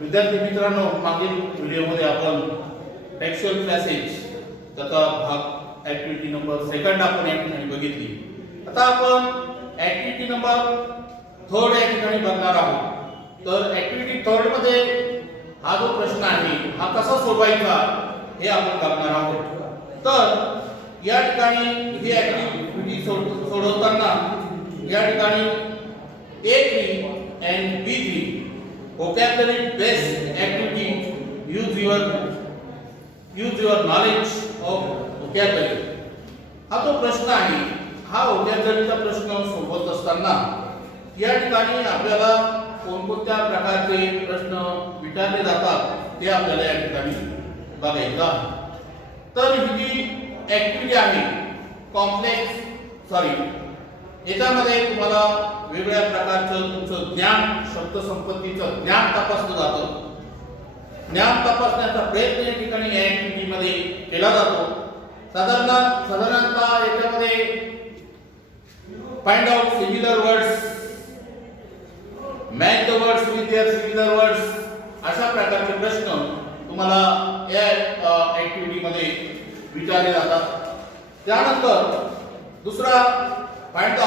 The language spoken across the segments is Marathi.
विद्यार्थी मित्रांनो, मागील व्हिडिओमध्ये आपण टेक्स्चुअल पॅसेज त्याचा भाग ऍक्टिव्हिटी नंबर 2 आपण या ठिकाणी बघितली. आता आपण ऍक्टिव्हिटी नंबर 3 या ठिकाणी बघणार आहोत. तर ऍक्टिव्हिटी 3 मध्ये हा जो प्रश्न आहे हा कसा सोडवायचा हे आपण बघणार आहोत. तर या ठिकाणी ही ऍक्टिव्हिटी सोडवताना या ठिकाणी A3 and B3 vocabulary based activity use your knowledge of vocabulary. हा तो प्रश्न आहे. हा vocabularyचा प्रश्न सोडवत असताना या ठिकाणी आपल्याला कोणकोणत्या प्रकारचे प्रश्न विचारले जातात ते आपल्याला या ठिकाणी बघायचं आहे. तर ही जी ऍक्टिव्हिटी आहे याच्यामध्ये तुम्हाला वेगवेगळ्या प्रकारचं तुमचं ज्ञान, शब्दसंपत्तीचं ज्ञान तपासलं जातं. ज्ञान तपासण्याचा प्रयत्न या ठिकाणी या ऍक्टिव्हिटी मध्ये केला जातो. साधारणतः याच्यामध्ये find out similar words, match the words with their similar words, अशा प्रकारचे प्रश्न तुम्हाला या ऍक्टिव्हिटी मध्ये विचारले जातात. त्यानंतर दुसरा फाइंड द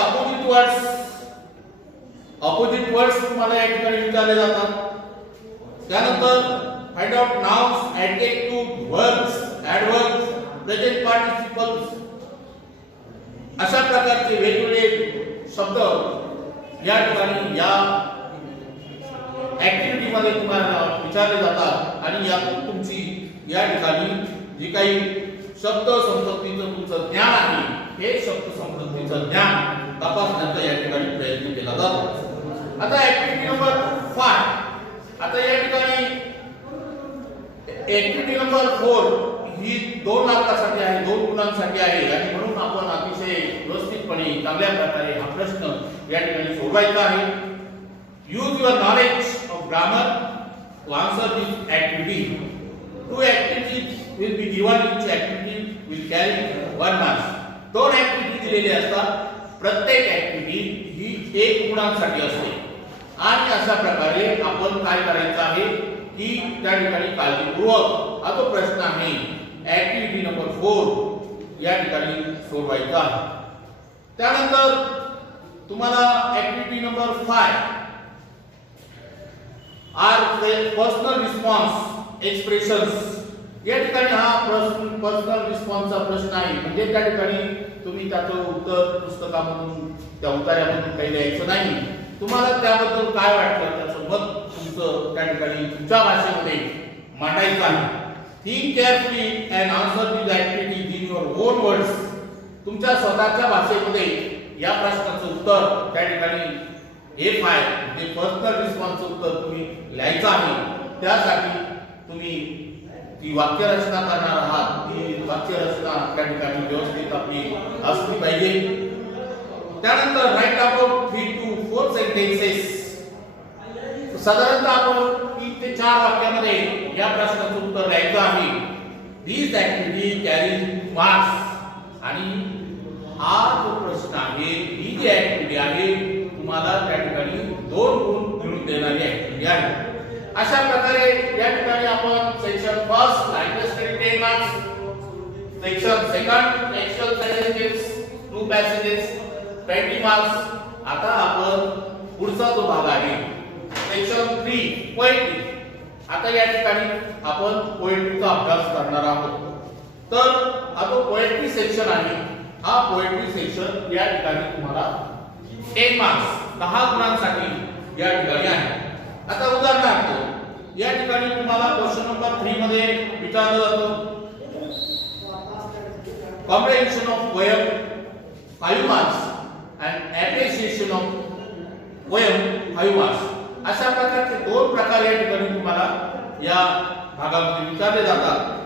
ऑपोजिट वर्ड्स तुम्हाला या ठिकाणी विचारले जातात. त्यानंतर find out nouns, adjective, verbs, adverbs, present participles, अशा प्रकारचे वेगवेगळे शब्द या ठिकाणी या ऍक्टिव्हिटी मध्ये तुम्हाला विचारले जातात. आणि यातून तुमची या ठिकाणी जी काही शब्द संपत्तीचं तुमचं ज्ञान आहे हे शब्द संपत्तीचं ज्ञान तपासण्याचा या ठिकाणी प्रयत्न केला जातो. आता ऍक्टिव्हिटी नंबर 5. आता या ठिकाणी ऍक्टिव्हिटी नंबर 4 ही 2 अंकासाठी आहे, 2 गुणांसाठी आहे. आणि म्हणून आपण अतिशय व्यवस्थितपणे चांगल्या प्रकारे हा प्रश्न या ठिकाणी सोडवायचा आहे. Use your knowledge of grammar to answer this activity. 2 activities will be given. Each activity will carry 1 marks. 2 activity दिलेली असतात. प्रत्येक ऍक्टिव्हिटी ही 1 गुणांसाठी असते. आणि अशा प्रकारे आपण काय करायचं आहे की त्या ठिकाणी काळजीपूर्वक हा जो प्रश्न आहे ऍक्टिव्हिटी नंबर 4 या ठिकाणी सोडवायचा आहे. त्यानंतर तुम्हाला activity number 5 are personal response expressions, या ठिकाणी हा पर्सनल रिस्पॉन्सचा प्रश्न आहे. म्हणजे त्या ठिकाणी तुम्ही त्याचं उत्तर पुस्तकामधून त्या उत्तरामधून काही द्यायचं नाही. तुम्हाला त्याबद्दल काय वाटतं त्याचं मत तुमचं त्या ठिकाणी तुमच्या भाषेमध्ये मांडायचं आहे. Think carefully and answer this activity in your on words. तुमच्या स्वतःच्या भाषेमध्ये या प्रश्नाचं उत्तर त्या ठिकाणी A5 म्हणजे पर्सनल रिस्पॉन्सचं उत्तर तुम्ही लिहायचं आहे. त्यासाठी तुम्ही ती वाक्यरचना करणार आहात. ती वाक्यरचना त्या ठिकाणी व्यवस्थित आपली असली पाहिजे. त्यानंतर राईट अबाउट 3 to 4 सेंटेन्सेस. साधारणतः आपण 3 ते 4 वाक्यामध्ये या प्रश्नाचं उत्तर द्यायचं आहे. दिस ऍक्टिव्हिटी कॅरीज मार्क्स. आणि हा जो प्रश्न आहे, ही जी ऍक्टिव्हिटी आहे तुम्हाला त्या ठिकाणी 2 गुण मिळवून देणारी ऍक्टिव्हिटी आहे. अशा प्रकारे या ठिकाणी आपण section 1 language study 10 marks, section 2 textual passages 2 passages 20 marks. आता आपण पुढचा जो भाग आहे सेक्शन 3 पोएट्री. आता या ठिकाणी आपण पोएट्रीचा अभ्यास करणार आहोत. तर हा जो पोएट्री सेक्शन आहे हा पोएट्री सेक्शन या ठिकाणी तुम्हाला 10 मार्क्स 10 गुणांसाठी या ठिकाणी आहे. आता उदाहरणार्थ या ठिकाणी तुम्हाला क्वेश्चन नंबर 3 मध्ये विचारलं जातं comprehension of poem 5 marks and appreciation of poem 5 marks. अशा प्रकारचे 2 प्रकार या ठिकाणी तुम्हाला या भागामध्ये विचारले जातात.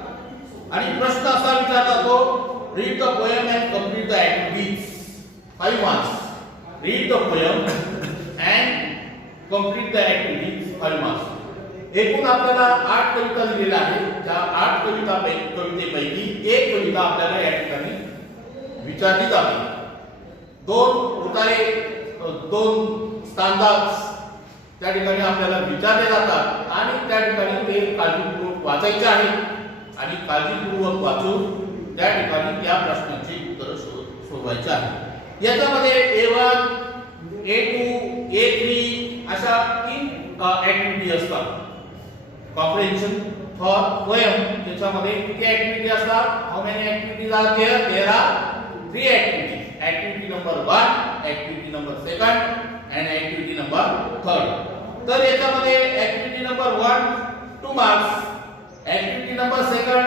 आणि प्रश्न असा विचारला जातो read the poem and complete the activities 5 marks. Read the poem and complete the activities 5 marks. एकूण आपल्याला 8 कविता दिलेल्या आहेत. त्या 8 कवितेपैकी एक कविता आपल्याला या ठिकाणी विचारली जाते. 2 उतारे 2 स्टांजाज त्या ठिकाणी आपल्याला विचारले जातात. आणि आणि त्या ठिकाणी ते काळजीपूर्वक वाचायचे आहे आणि काळजीपूर्वक वाचून त्या ठिकाणी त्या प्रश्नाची उत्तरं सोडवायची आहे. याच्यामध्ये A1, A2, A3 अशा 3 ऍक्टिव्हिटी असतात. कॉम्प्रिहेन्शन फॉर पोएम त्याच्यामध्ये किती ऍक्टिव्हिटी असतात? How many activities are there? There are 3 activities. Activity number 1, activity number 2 and activity number 3. तर याच्यामध्ये activity number 1 2 marks, activity number 2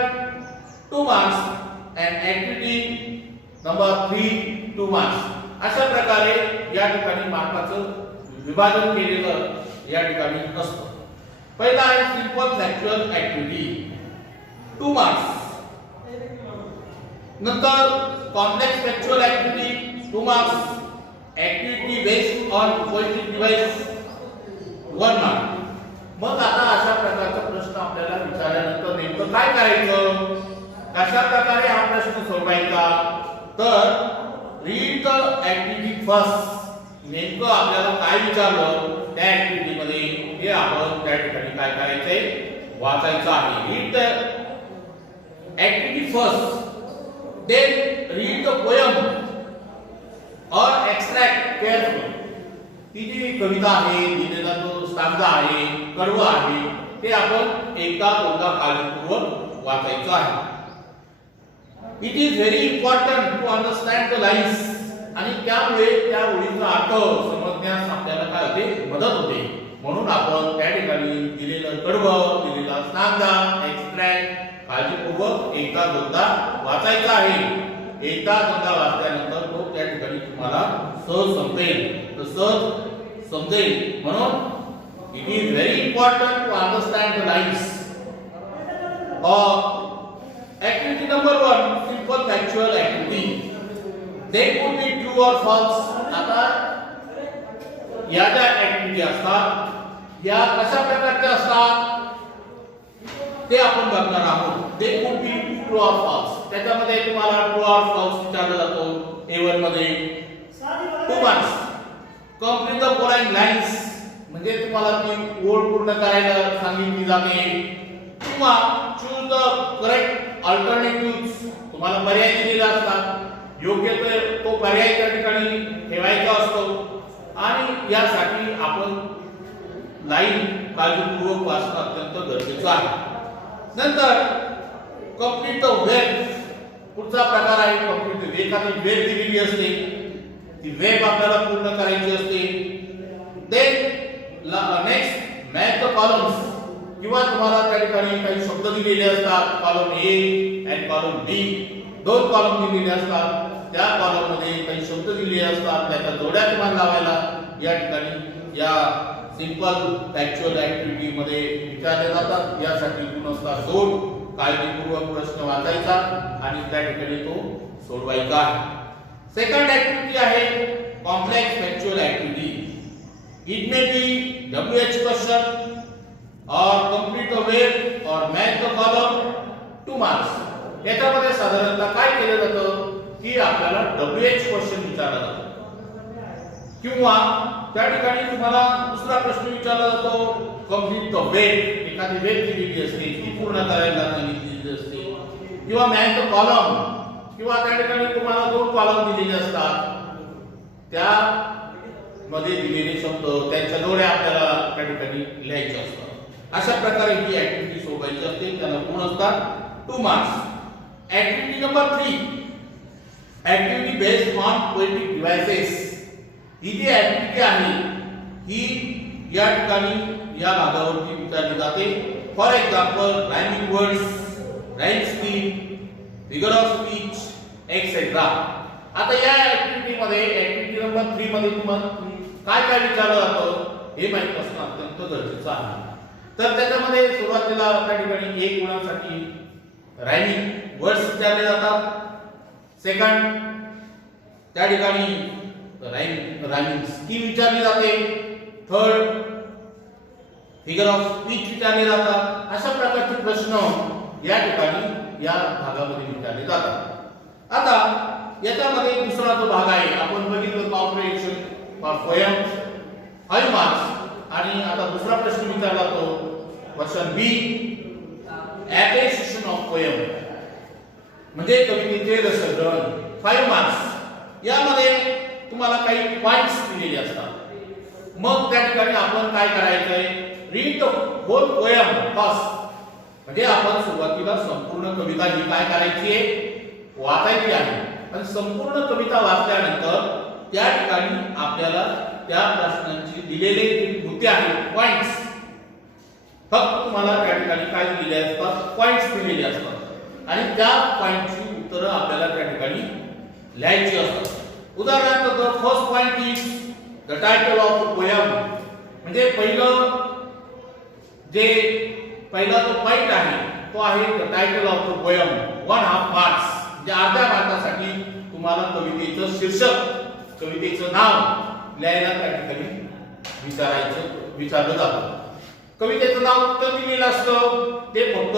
2 marks and activity number 3 2 marks. अशा प्रकारे या ठिकाणी मार्काचं विभाजन केलेलं या ठिकाणी असतं. पहिला आहे सिंपल फॅक्च्युअल ऍक्टिव्हिटी 2 मार्क्स. नंतर complex factual activity 2 marks. Activity based on poetic device 1 mark. मग आता अशा प्रकारचा प्रश्न आपल्याला विचारल्यानंतर नेमकं काय करायचं, कशा प्रकारे हा प्रश्न सोडवायचा? तर रीड द ऍक्टिव्हिटी फर्स्ट. नेमकं आपल्याला काय विचारलं त्या ऍक्टिव्हिटी मध्ये हे आपण त्या ठिकाणी काय करायचंय, वाचायचं आहे. Read the activity first, then read the poem or extract carefully. ती जी कविता आहे, दिलेला जो स्टांजा आहे, कडवं आहे, ते आपण एकदा दोनदा काळजीपूर्वक वाचायचं आहे. It is very important to understand the lines. आणि त्यामुळे त्या ओळीचा अर्थ समजण्यास आपल्याला काय होते, मदत होते. म्हणून आपण त्या ठिकाणी दिलेलं कडवं, दिलेला स्टांजा, एक्सट्रॅक्ट काळजीपूर्वक एकदा दोनदा वाचायचा आहे. एकदा दोनदा वाचल्यानंतर तो त्या ठिकाणी तुम्हाला सहज समजेल, सहज समजेल. म्हणून it is very important to understand the lines. Activity number 1 simple factual activity. They could be true और फॉल्स. आता या ज्या ऍक्टिव्हिटी असतात या कशा प्रकारच्या असतात ते आपण बघणार आहोत. दे कुड बी ट्रू और फॉल्स. त्याच्यामध्ये तुम्हाला ट्रू और फॉल्स विचारला जातो. A1 मध्ये 2 marks. Complete the following lines म्हणजे तुम्हाला ती ओळ पूर्ण करायला सांगितली जाते. किंवा चूज द करेक्ट अल्टरनेटिव्ह्ज. तुम्हाला पर्याय दिलेले असतात, योग्य तो पर्याय त्या ठिकाणी ठेवायचा असतो आणि यासाठी आपण लाईन काळजीपूर्वक वाचणं अत्यंत गरजेचं आहे. नंतर कंप्लीट द वेब. पुढचा प्रकार आहे कंप्लीट द वेब. एखादी वेब दिलेली असते, ती वेब आपल्याला पूर्ण करायची असते. Then next match the columns. किंवा तुम्हाला त्या ठिकाणी काही शब्द दिलेले असतात, कॉलम A आणि कॉलम B. 2 कॉलम दिलेले असतात, त्या कॉलम मध्ये काही शब्द दिलेले असतात, त्याच्या जोड्या तुम्हाला लावायला या ठिकाणी या सिंपल फॅक्च्युअल ऍक्टिव्हिटी मध्ये विचारले जातात. यासाठी गुणस्तर 2 काळजीपूर्वक प्रश्न वाचायचा आणि त्या ठिकाणी तो सोडवायचा आहे. सेकंड ऍक्टिव्हिटी आहे complex factual activity. It may be WH question और कंप्लीट द वेब और मॅच द कॉलम 2 मार्क्स. याच्यामध्ये साधारणतः काय केलं जातं की आपल्याला WH क्वेश्चन विचारला जातो किंवा त्या ठिकाणी तुम्हाला दुसरा प्रश्न विचारला जातो कंप्लीट द वेब. एखादी वेब दिलेली असते, ती पूर्ण करायला सांगितलेली असते. किंवा मॅच द कॉलम, किंवा त्या ठिकाणी तुम्हाला 2 कॉलम दिलेले असतात, त्या मध्ये दिलेले शब्द त्यांच्या जोड्या आपल्याला त्या ठिकाणी लिहायचे असतात. अशा प्रकारे ही ऍक्टिव्हिटी सोडवायची असते. त्याला गुण असतात 2 marks. Activity number 3 activity based on poetic devices. ही जी ऍक्टिव्हिटी आहे ही या ठिकाणी या भागावरती विचारली जाते. For example rhyming words, rhyme scheme, figure of speech etcetera. आता या ऍक्टिव्हिटी मध्ये ऍक्टिव्हिटी नंबर 3 मध्ये तुम्हाला काय काय विचारलं जातं हे माहित असणं अत्यंत गरजेचं आहे. तर त्याच्यामध्ये सुरुवातीला त्या ठिकाणी 1 गुणांसाठी रायमिंग वर्ड्स विचारले जातात. सेकंड त्या ठिकाणी रायमिंग स्कीम विचारली जाते. थर्ड फिगर ऑफ स्पीच विचारले जातात. अशा प्रकारचे प्रश्न या ठिकाणी या भागामध्ये विचारले जातात. आता याच्यामध्ये दुसरा जो भाग आहे आपण बघितलं कॉम्प्रिहेन्शन फॉर पोएम 5 मार्क्स. आणि आता दुसरा प्रश्न विचारला तो question B appreciation of poem म्हणजे कवितेचे रसग्रहण 5 मार्क्स यामध्ये तुम्हाला काही पॉइंट्स दिलेले असतात मग त्या ठिकाणी आपण काय करायचंय read the whole poem first म्हणजे आपण सुरुवातीला संपूर्ण कविता ही काय करायची आहे वाचायची आहे आणि संपूर्ण कविता वाचल्यानंतर त्या ठिकाणी आपल्याला त्या प्रश्नांची दिलेले जे मुद्दे आहेत पॉइंट्स फक्त तुम्हाला त्या ठिकाणी काय दिलेले असतात पॉइंट्स दिलेले असतात आणि त्या पॉइंटची उत्तरं आपल्याला त्या ठिकाणी लिहायची असतात उदाहरणार्थ the first point is the title of the poem म्हणजे पहिला जो पॉइंट आहे तो आहे the title of the poem 1/2 marks म्हणजे अर्ध्या मार्कासाठी तुम्हाला कवितेचं शीर्षक कवितेचं नाव लिहायला त्या ठिकाणी विचारलं जातं कवितेचं नाव तर दिलेलं असतं ते फक्त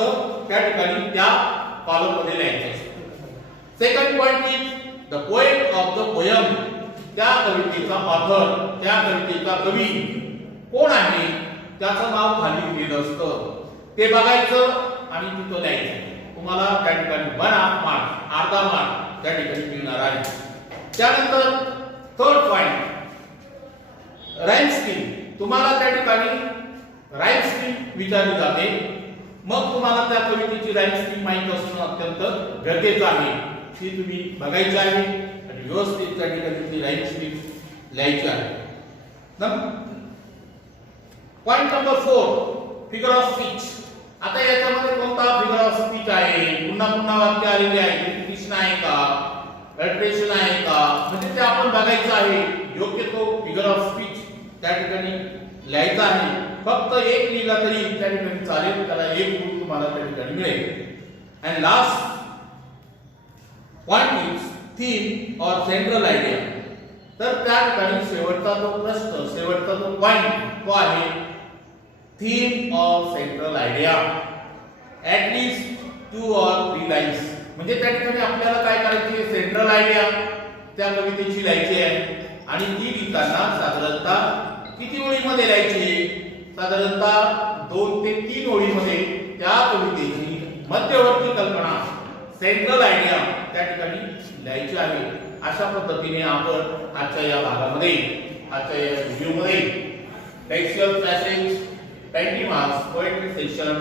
त्या ठिकाणी त्या कॉलममध्ये लिहायचं असतं second point is the poet of the poem त्या कवितेचा ऑथर त्या कवितेचा कवी कोण आहे त्याचं नाव खाली दिलेलं असतं ते बघायचं आणि तिथं लिहायचं तुम्हाला त्या ठिकाणी 1/2 मार्क अर्धा मार्क त्या ठिकाणी मिळणार आहे त्यानंतर थर्ड पॉइंट राईम स्कीम तुम्हाला त्या ठिकाणी राईम स्कीम विचारली जाते मग तुम्हाला त्या कवितेची राईम स्कीम माहित असणं अत्यंत गरजेचं आहे ती तुम्ही बघायची आहे आणि व्यवस्थित त्या ठिकाणी ती राईम स्कीम लिहायची आहे point number 4 figure of speech आता याच्यामध्ये कोणता फिगर ऑफ स्पीच आहे पुन्हा वाक्य आलेले आहे रिपिटिशन आहे का अल्टरेशन आहे का म्हणजे ते आपण बघायचं आहे योग्य तो फिगर ऑफ स्पीच त्या ठिकाणी लिहायचा आहे फक्त एक लिहिला तरी त्या ठिकाणी चालेल त्याला एक गुण तुम्हाला त्या ठिकाणी मिळेल and last point is theme और सेंट्रल आयडिया तर त्या ठिकाणी शेवटचा जो पॉइंट तो आहे थीम और central idea at least 2 or 3 lines म्हणजे त्या ठिकाणी आपल्याला काय करायची सेंट्रल आयडिया त्या कवितेची लिहायची आहे आणि ती लिहिताना साधारणतः किती ओळीमध्ये लिहायची साधारणतः 2 ते 3 ओळीमध्ये त्या कवितेची मध्यवर्ती कल्पना सेंट्रल आयडिया त्या ठिकाणी लिहायची आहे अशा पद्धतीने आपण आजच्या या भागामध्ये आजच्या या व्हिडिओमध्ये textual passage 20 marks poetry section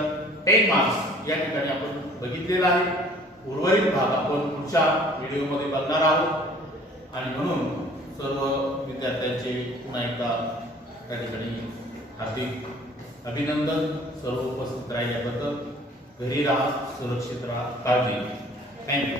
10 marks या ठिकाणी आपण बघितलेला आहे उर्वरित भाग आपण पुढच्या व्हिडिओमध्ये बघणार आहोत आणि म्हणून सर्व विद्यार्थ्यांचे पुन्हा एकदा त्या ठिकाणी हार्दिक अभिनंदन सर्व उपस्थित राहिल्याबद्दल घरी राहा सुरक्षित राहा काळजी थँक्यू